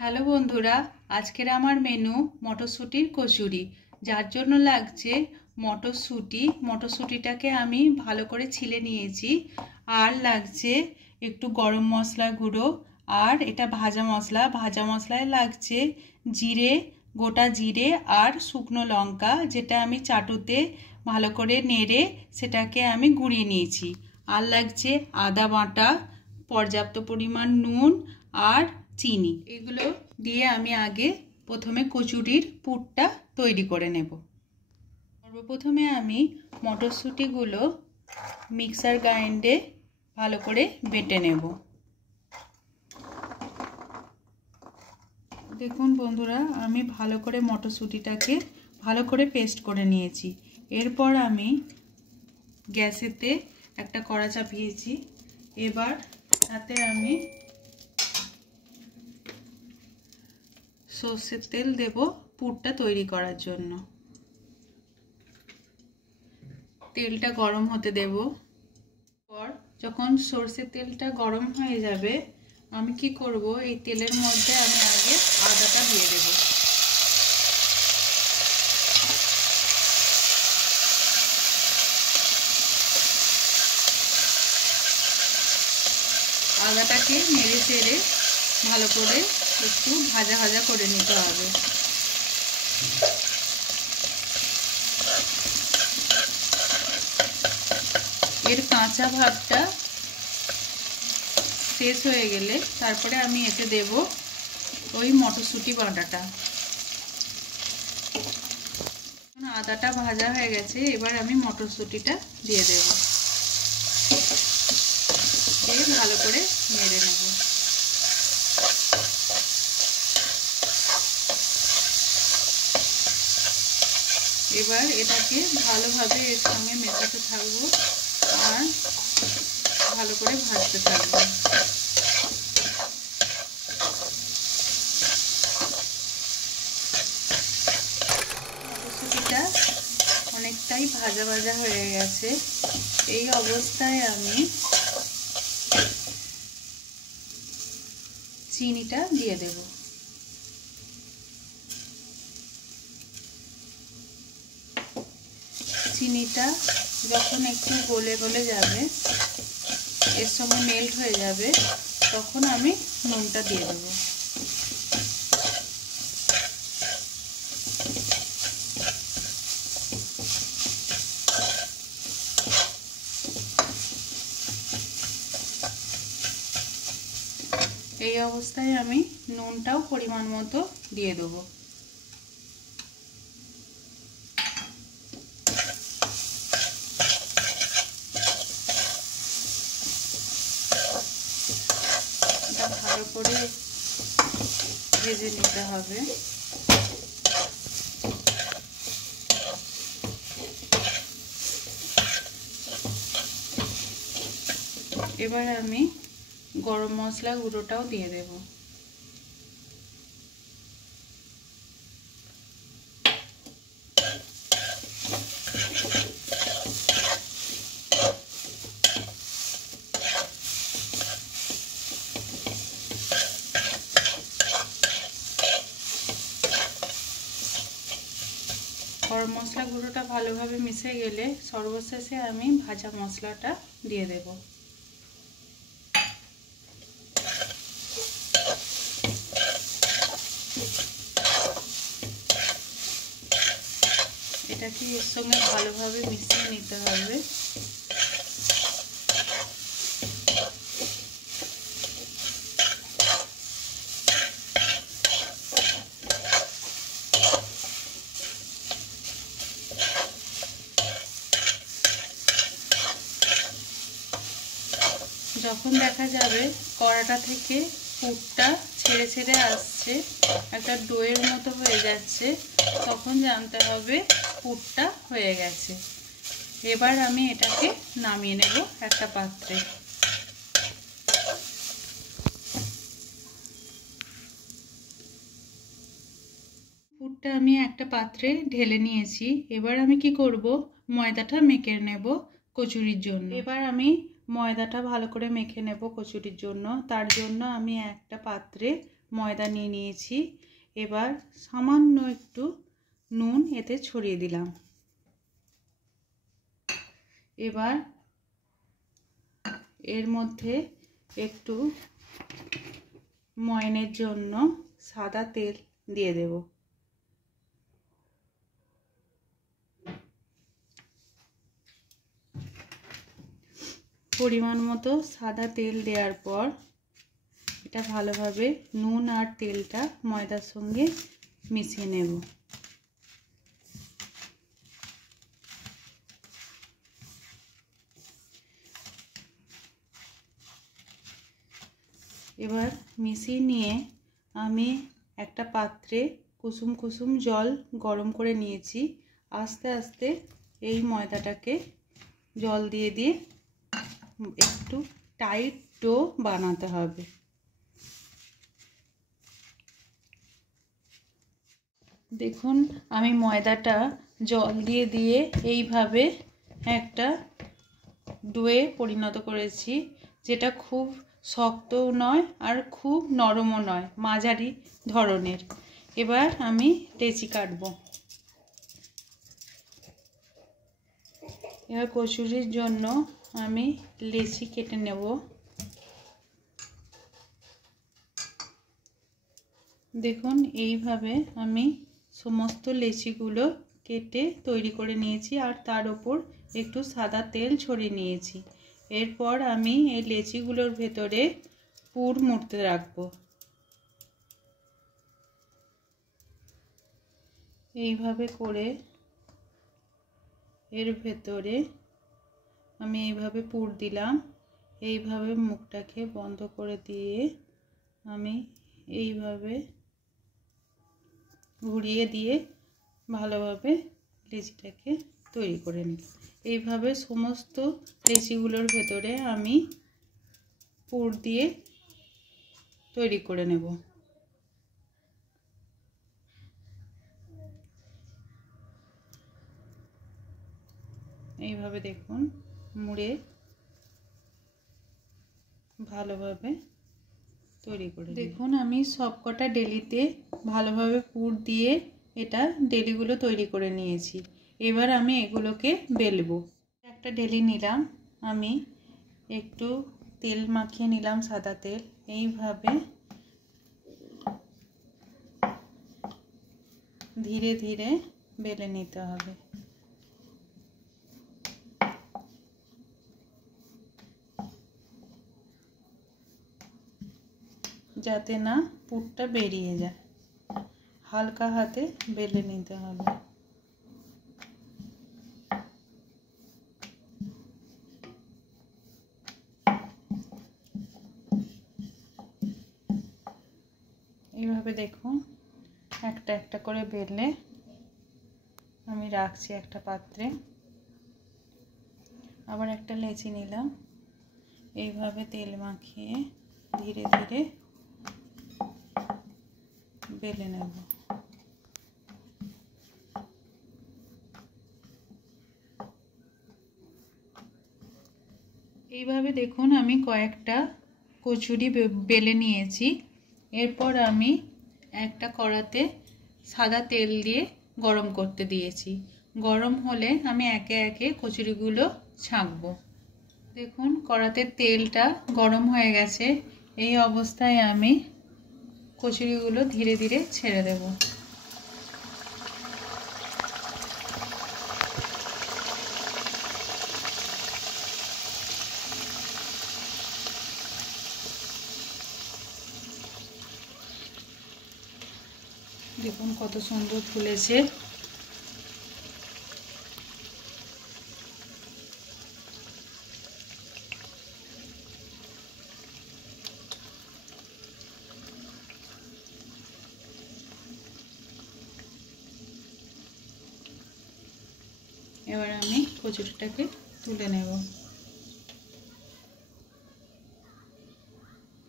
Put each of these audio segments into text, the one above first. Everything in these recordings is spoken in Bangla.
হ্যালো বন্ধুরা, আজকের আমার মেনু মটরশুঁটির কচুরি। যার জন্য লাগছে মটরশুঁটিটাকে আমি ভালো করে ছিলে নিয়েছি। আর লাগছে একটু গরম মশলা গুঁড়ো, আর এটা ভাজা মশলায় লাগছে জিরে, গোটা জিরে আর শুকনো লঙ্কা, যেটা আমি চাটুতে ভালো করে নেড়ে সেটাকে আমি গুঁড়িয়ে নিয়েছি। আর লাগছে আদা বাটা, পর্যাপ্ত পরিমাণ নুন আর চিনি। এগুলো দিয়ে আমি আগে প্রথমে কচুরির পুরটা তৈরি করে নেব। সর্বপ্রথমে আমি মটরশুঁটিগুলো মিক্সার গ্রাইন্ডে ভালো করে বেটে নেব। দেখুন বন্ধুরা, আমি ভালো করে মটরশুঁটিটাকে ভালো করে পেস্ট করে নিয়েছি। এরপর আমি গ্যাসেতে একটা কড়া চাপিয়েছি। এবার তাতে আমি সর্ষের তেল দেব পুরটা তৈরি করার জন্য। তেলটা গরম হতে দেব। পর যখন সর্ষের তেলটা গরম হয়ে যাবে, আমি কি করব, এই তেলের মধ্যে আমি আগে আদাটা দিয়ে দেব। আদাটাকে নেড়ে চেড়ে ভালো করে একটু ভাজা ভাজা করে নিতে হবে। এর কাঁচা ভাবটা শেষ হয়ে গেলে তারপরে আমি এতে দেব ওই মটরশুঁটি বাটাটা। আদাটা ভাজা হয়ে গেছে, এবার আমি মটরশুঁটিটা দিয়ে দেব, দিয়ে ভালো করে নেড়ে নেব। এবার এটাকে ভালোভাবে এর সঙ্গে মেশাতে থাকবো আর ভালো করে ভাজতে থাকবো। মটরশুঁটিটা অনেকটাই ভাজা ভাজা হয়ে গেছে। এই অবস্থায় আমি চিনিটা দিয়ে দেব। চিনিটা যখন একটু গলে গলে যাবে, এর সঙ্গে মেল্ট হয়ে যাবে, তখন আমি নুনটা দিয়ে দেব। এই অবস্থায় আমি নুনটাও পরিমাণ মতো দিয়ে দেবো। এটা ভালো করে ভেজে নিতে হবে। এবার আমি গরম মশলা গুঁড়োটাও দিয়ে দেব। গরম মশলা গুঁড়োটা ভালোভাবে মিশে গেলে সর্বশেষে আমি ভাজা মশলাটা দিয়ে দেব। এটাকে এর সঙ্গে ভালোভাবে মিশিয়ে নিতে হবে। যখন দেখা যাবে কড়াটা থেকে পুরটা ছেড়ে ছেড়ে আসছে, একটা ডোয়ের মতো হয়ে যাচ্ছে, তখন জানতে হবে পুরটা হয়ে গেছে। এবার আমি এটাকে নামিয়ে নেব একটা পাত্রে। পুরটা আমি একটা পাত্রে ঢেলে নিয়েছি। এবার আমি কি করব, ময়দাটা মেখে নেব কচুরির জন্য। এবার আমি ময়দাটা ভালো করে মেখে নেব কচুরির জন্য। তার জন্য আমি একটা পাত্রে ময়দা নিয়ে নিয়েছি। এবার সামান্য একটু নুন এতে ছড়িয়ে দিলাম। এবার এর মধ্যে একটু ময়ানের জন্য সাদা তেল দিয়ে দেব। পরিমাণ মতো সাদা তেল দেওয়ার পর এটা ভালোভাবে নুন আর তেলটা ময়দার সঙ্গে মিশিয়ে নেব। এবার মিশিয়ে নিয়ে আমি একটা পাত্রে কুসুম কুসুম জল গরম করে নিয়েছি। আস্তে আস্তে এই ময়দাটাকে জল দিয়ে দিয়ে একটু টাইট ডো বানাতে হবে। দেখুন আমি ময়দাটা জল দিয়ে দিয়ে এইভাবে একটা ডোয়ে পরিণত করেছি, যেটা খুব শক্তও নয় আর খুব নরমও নয়, মাঝারি ধরনের। এবার আমি লেচি কাটবো। এবার কচুরির জন্য আমি লেচি কেটে নেব। দেখুন এইভাবে আমি সমস্ত লেচিগুলো কেটে তৈরি করে নিয়েছি আর তার উপর একটু সাদা তেল ছড়িয়ে নিয়েছি। এরপর আমি এই লেচিগুলোর ভেতরে পুর মুড়তে রাখবো। এইভাবে করে এর ভেতরে আমি এইভাবে পুর দিলাম। এইভাবে মুখটাকে বন্ধ করে দিয়ে আমি এইভাবে ঘুরিয়ে দিয়ে ভালোভাবে লেচিটাকে তৈরি করে নিই। এইভাবে সমস্ত লেচিগুলোর ভেতরে আমি পুর দিয়ে তৈরি করে নেব। এইভাবে দেখুন মুড়ে ভালোভাবে তৈরি করে দেখুন আমি সবকটা ডেলিতে ভালোভাবে পুর দিয়ে এটা ডেলিগুলো তৈরি করে নিয়েছি। এবার আমি এগুলোকে বেলবো। একটা ডেলি নিলাম, আমি একটু তেল মাখিয়ে নিলাম, সাদা তেল। এইভাবে ধীরে ধীরে বেলে নিতে হবে। যাতে না পুরটা বেরিয়ে যায়, হালকা হাতে বেলে নিতে হবে। এইভাবে দেখুন একটা একটা করে বেলে আমি রাখছি একটা পাত্রে। আবার একটা লেচি নিলাম, এইভাবে তেল মাখিয়ে ধীরে ধীরে বেলে নেব। এইভাবে দেখুন আমি কয়েকটা কচুরি বেলে নিয়েছি। এরপর আমি একটা কড়াতে সাদা তেল দিয়ে গরম করতে দিয়েছি। গরম হলে আমি একে একে কচুরিগুলো ছাঁকবো। দেখুন কড়াতে তেলটা গরম হয়ে গেছে। এই অবস্থায় আমি কচুরিগুলো ধীরে ধীরে ছেড়ে দেব। দেখুন কত সুন্দর ফুলেছে। এবার আমি কচুরিটাকে তুলে নেব।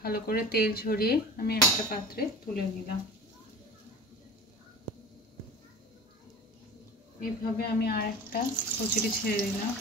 ভালো করে তেল ঝরিয়ে আমি একটা পাত্রে তুলে নিলাম। এইভাবে আমি আর একটা কচুরি ছেড়ে দিলাম।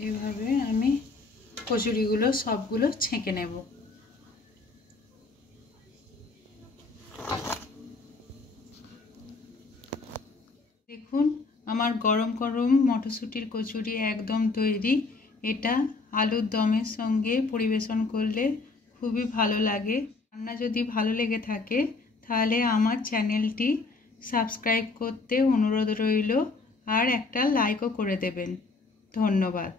এভাবে আমি কচুরিগুলো সবগুলো ছেঁকে নেব। দেখুন আমার গরম গরম মটরশুঁটির কচুরি একদম তৈরি। এটা আলুর দমের সঙ্গে পরিবেশন করলে খুবই ভালো লাগে। রান্না যদি ভালো লেগে থাকে তাহলে আমার চ্যানেলটি সাবস্ক্রাইব করতে অনুরোধ রইল আর একটা লাইকও করে দেবেন। ধন্যবাদ।